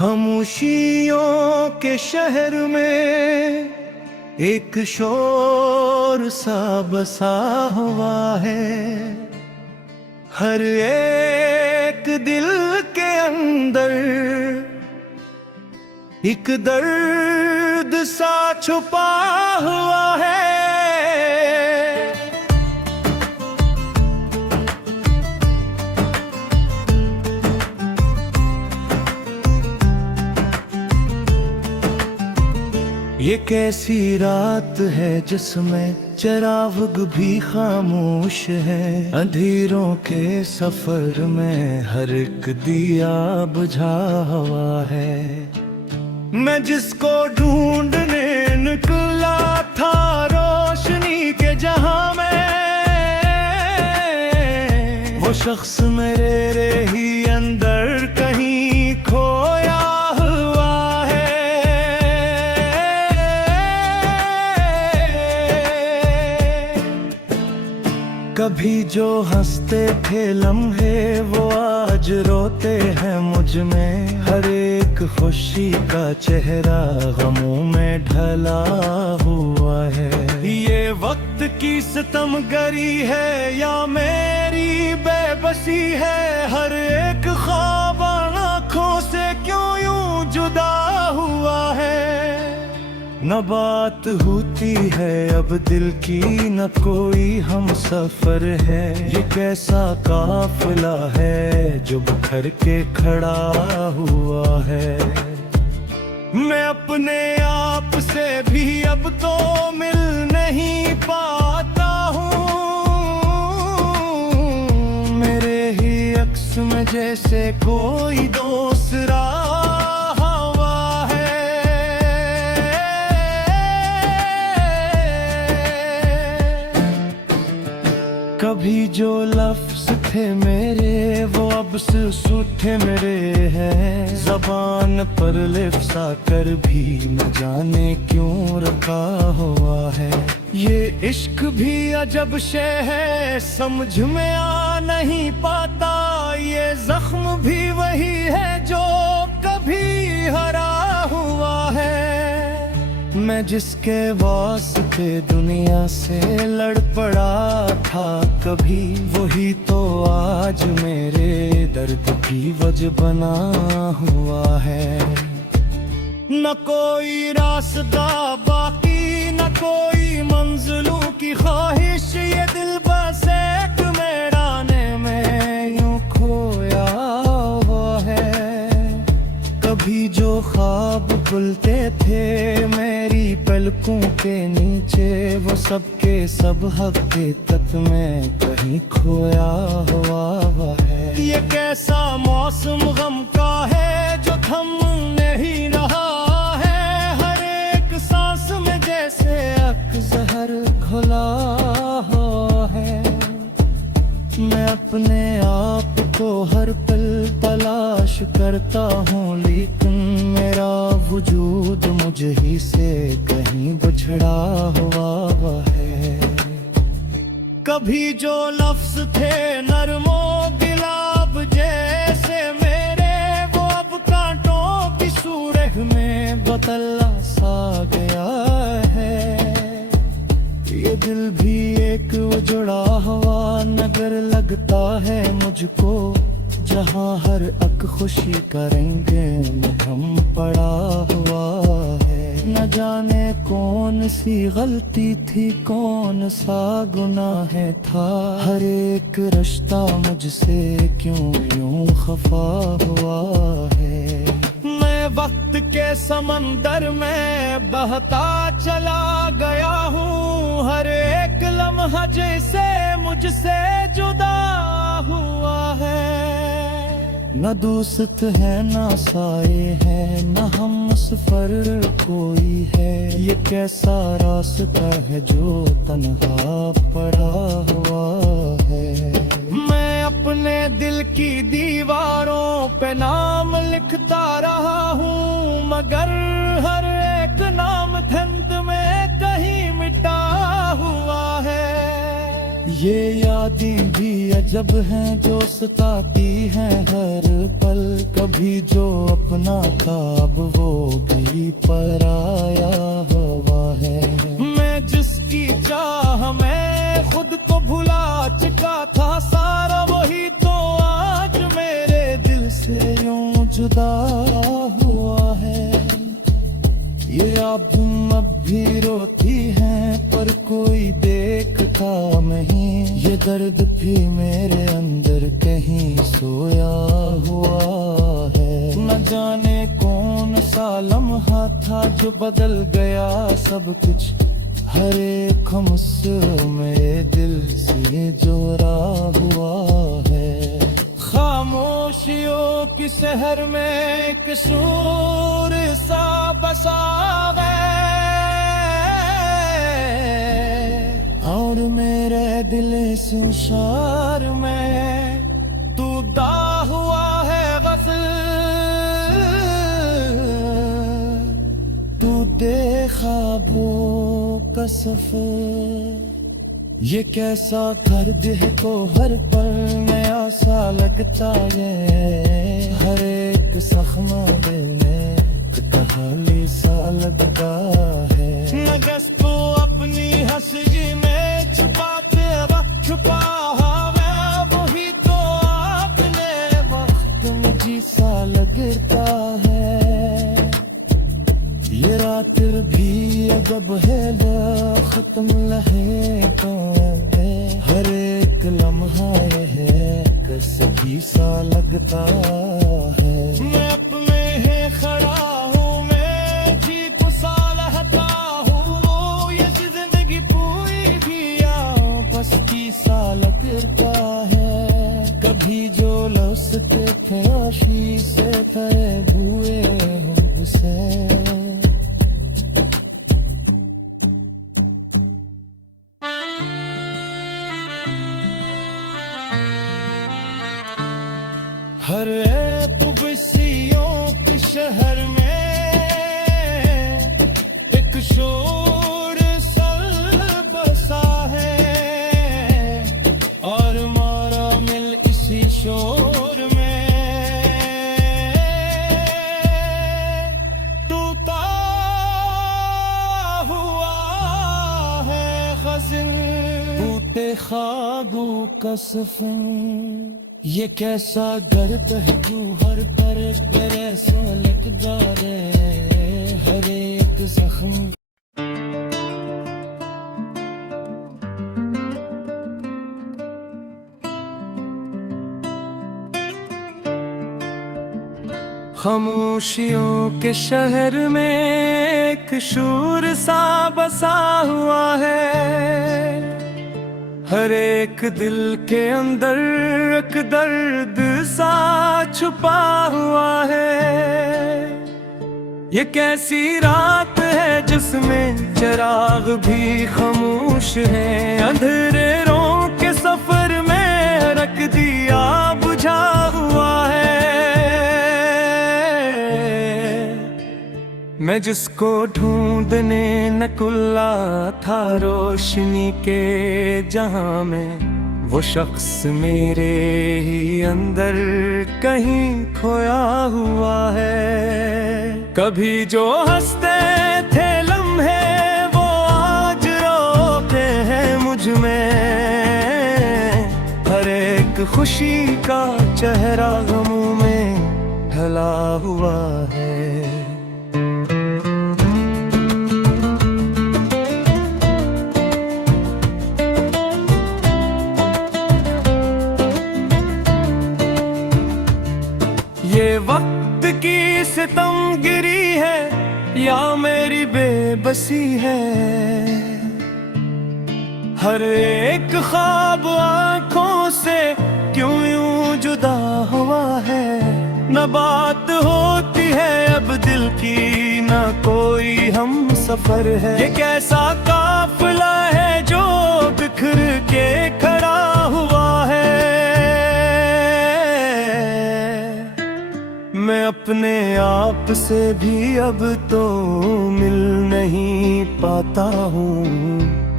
खामोशियों के शहर में एक शोर सा बसा हुआ है। हर एक दिल के अंदर एक दर्द सा छुपा हुआ है। ये कैसी रात है जिसमें चिराग भी खामोश है। अंधेरों के सफर में हर एक दिया बुझा हुआ है। मैं जिसको ढूंढने निकला था रोशनी के जहां में, वो शख्स मेरे ही अंदर कहीं खोया हुआ है। कभी जो हंसते थे लम्हे वो आज रोते हैं मुझ में। हर एक खुशी का चेहरा गमों में ढला हुआ है। ये वक्त की सितमगरी है या मेरी बेबसी है। हर एक ख्वाब आँखों से क्यों यूं जुदा हुआ है। न बात होती है अब दिल की न कोई हम सफर है। ये कैसा काफिला है जो बिखर के खड़ा हुआ है। मैं अपने आप से भी अब तो मिल नहीं पाता हूँ। मेरे ही अक्स में जैसे कोई दूसरा कभी जो लफ्ज थे मेरे वो अब सूखे मेरे हैं। ज़बान पर लिफ्सा कर भी न जाने क्यों रखा हुआ है। ये इश्क भी अजब शे है समझ में आ नहीं पाता। ये जख्म भी वही है जो कभी हरा हुआ है। मैं जिसके वास्ते दुनिया से लड़ पड़ा था कभी, वही तो आज मेरे दर्द की वजह बना हुआ है। न कोई रास्ता बाकी न कोई मंजिलों की ख्वाहिश। ये दिल बस एक मैदाने में यूं खोया हुआ है। कभी जो ख्वाब खुलते थे मेरी पलकों के नीचे, वो सब के सब हकीकत में कहीं खोया हुआ है। ये कैसा मौसम गम का है जो थम नहीं रहा है। हर एक सांस में जैसे जहर घुला हुआ है। मैं अपने आप को हर पल तलाश करता हूँ लेकिन मेरा वजूद मुझ ही से कहीं बिछड़ा हुआ है। कभी जो लफ्ज थे नरमो गुलाब जैसे मेरे, वो अब कांटों की सूरह में बदला सा गया है। ये दिल भी एक जुड़ा हुआ नगर लगता है मुझको, जहाँ हर अक खुशी का रंग में हम पड़ा हुआ है। न जाने कौन सी गलती थी कौन सा गुनाह था। हर एक रिश्ता मुझसे क्यों यूं खफा हुआ है। मैं वक्त के समंदर में बहता चला गया हूँ। हर एक लम्हा जैसे मुझसे जुदा हुआ है। न दोस्त है न साए है न हम सफर कोई है। ये कैसा रास्ता है जो तन्हा पड़ा हुआ है। मैं अपने दिल की दीवारों पे नाम लिखता रहा हूँ, मगर हर एक नाम धंध में कहीं मिटा हुआ है। ये यादें भी अजब हैं जो सताती हैं हर पल। कभी जो अपना था अब वो भी पराया हुआ है। मैं जिसकी चाह में खुद को भुला चुका था सारा, वही तो आज मेरे दिल से यूं जुदा हुआ है। ये अब भी रोती हैं पर कोई देखता नहीं। ये दर्द भी मेरे अंदर कहीं सोया हुआ है। न जाने कौन सा लम्हा था जो बदल गया सब कुछ। हर एक मुझसे दिल से जोड़ा हुआ है। खामोशियों की शहर में एक शोर सा बसा है और मेरे दिल संसार में तू दा हुआ है गफल। तू देखा वो का सफर। ये कैसा दर्द है को हर पल नया सा लगता है। हर एक जख्म दिल में कहानी सा लगता है। नगस को अपनी हंसी में छुपाते छुपा है वही तो आपने वक्त मुझे सा लगता है। ये रात भी अजब है खत्म लहे तो हर एक लम्हा है कसकी सा लगता है। मैं अपने है खड़ा हूँ मैं जीप सा रहता हूँ। ये जिंदगी पूरी भी बस की सा लगता है। कभी जो लौसते थे आशी से थे हुए हमसे। हर एक बस्तियों के शहर में एक शोर सल बसा है और मारा मिल इसी शोर में। टूटा हुआ है ग़ज़ल टूटे ख्वाबों का सफ़र। ये कैसा दर्द है तू हर पर करे सो लगता रे हर एक जख्म। खामोशियों के शहर में एक शोर सा बसा हुआ है। हर एक दिल के अंदर एक दर्द सा छुपा हुआ है। ये कैसी रात है जिसमें चिराग भी खामोश है। अंधेरों के सफर में रख दिया बुझा हुआ है। मैं जिसको ढूंढने निकला था रोशनी के जहां में, वो शख्स मेरे ही अंदर कहीं खोया हुआ है। कभी जो हंसते थे लम्हे वो आज रोते हैं मुझ में। हर एक खुशी का चेहरा गमों में ढला हुआ है। ये वक्त की सितमगिरी है या मेरी बेबसी है। हर एक ख्वाब आँखों से क्यों यूं जुदा हुआ है। न बात होती है अब दिल की न कोई हम सफर है। ये कैसा काफिला है जो बिखर के खड़ा हुआ है। मैं अपने आप से भी अब तो मिल नहीं पाता हूँ।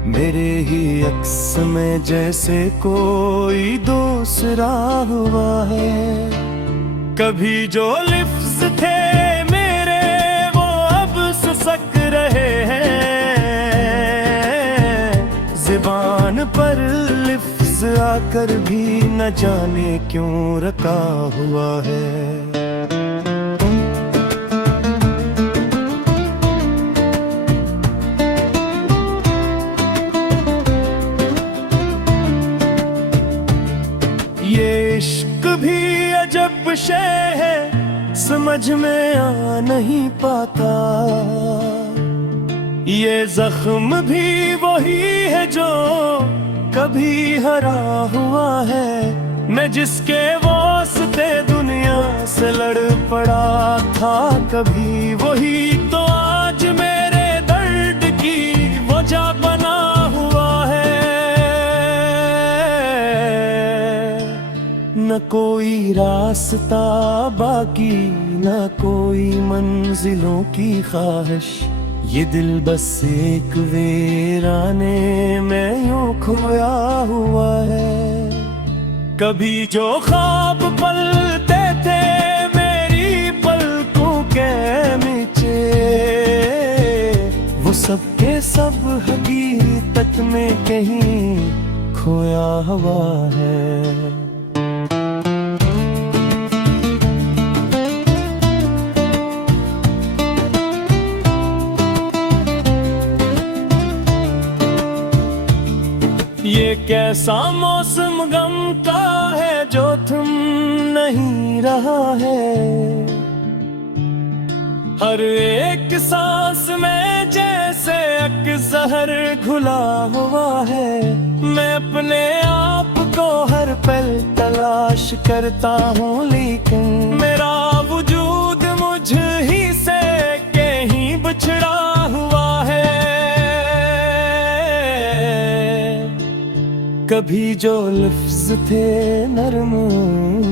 मेरे ही अक्स में जैसे कोई दूसरा हुआ है। कभी जो लिफ्ज़ थे मेरे वो अब सिसक रहे हैं। ज़ुबान पर लिफ्ज़ आकर भी न जाने क्यों रखा हुआ है। ये इश्क भी अजब शय है, समझ में आ नहीं पाता। ये जख्म भी वही है जो कभी हरा हुआ है। मैं जिसके वास्ते दुनिया से लड़ पड़ा था कभी, वही तो आज मेरे दर्द की वजह बना हुआ है। न कोई रास्ता बाकी, न कोई मंजिलों की ख्वाहिश। ये दिल बस एक वीराने में यूं खोया हुआ है। कभी जो ख्वाब पलते थे मेरी पलकों के नीचे, वो सब के सब हकीकत में कहीं खोया हुआ है। ये कैसा मौसम गम का है जो थम नहीं रहा है। हर एक सांस में जैसे एक जहर घुला हुआ है। मैं अपने आप को हर पल तलाश करता हूँ, लेकिन मेरा वजूद मुझ ही से कहीं बिछड़ा हुआ है। कभी जो लफ्ज़ थे नरम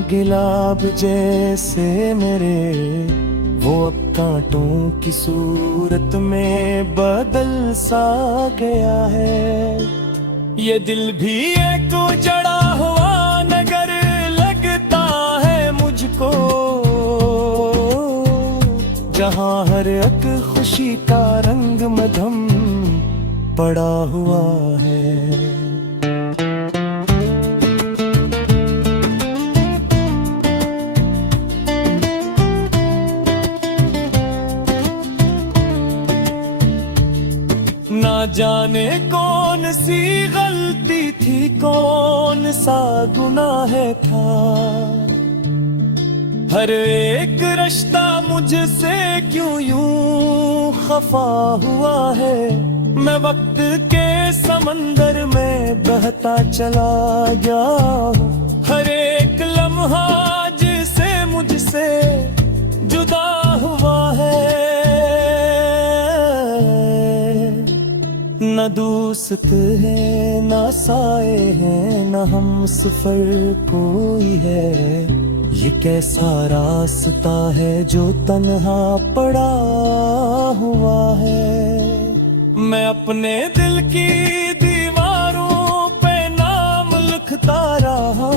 गुलाब जैसे मेरे, वो अब कांटों की सूरत में बदल सा गया है। ये दिल भी एक उजड़ा हुआ नगर लगता है मुझको, जहाँ हर एक खुशी का रंग मधम पड़ा हुआ है। ना जाने कौन सी गलती थी, कौन सा गुनाह था। हर एक रिश्ता मुझसे क्यों यूं खफा हुआ है। मैं वक्त के समंदर में बहता चला गया। हर एक लम्हा जिसे मुझसे जुदा हुआ है। न दोस्त है न साए हैं, न हम सफर कोई है। ये कैसा रास्ता है जो तन्हा पड़ा हुआ है। मैं अपने दिल की दीवारों पे नाम लिखता रहा,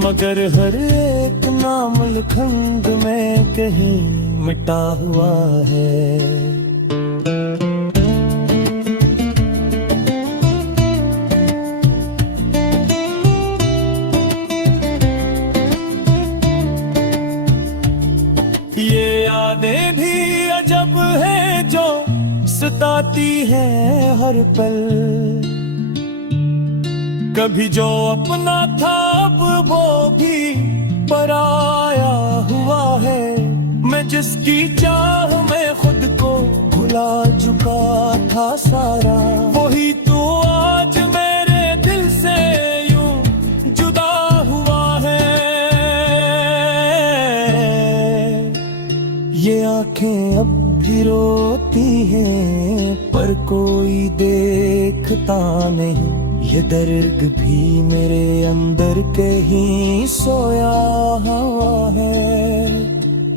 मगर हर एक नाम लिखंद में कहीं मिटा हुआ है। ये यादें भी अजब है जो सताती है हर पल। कभी जो अपना था अब वो भी पराया हुआ है। मैं जिसकी चाह में खुद को भुला चुका था सारा, वही तो आज मेरे दिल से यूं जुदा हुआ है। ये आंखें अब भी रोती हैं पर कोई देखता नहीं। ये दर्द भी मेरे अंदर कहीं सोया हुआ है।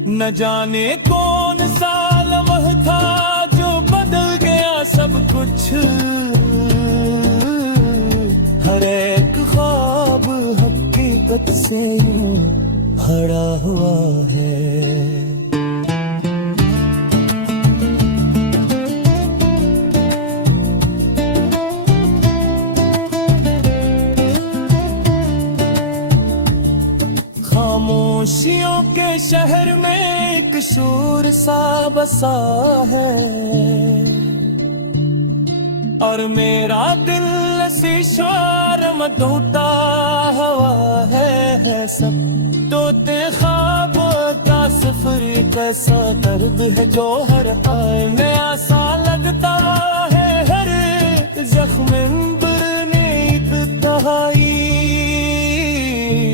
न जाने कौन सा लम्हा था जो बदल गया कुछ, हर एक ख्वाब हकीकत से यूं भरा हुआ है। खामोशियों के शहर में एक शोर सा बसा है, और मेरा दिल सी शोर में टूटा हुआ है। सब टूटे ख्वाबों का सफर कैसा दर्द है जो हर आए में ऐसा लगता है, हर जख्म burने तहाई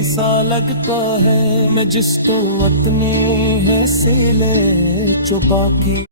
सा लगता है। मैं जिसको अपने है से ले जो बाकी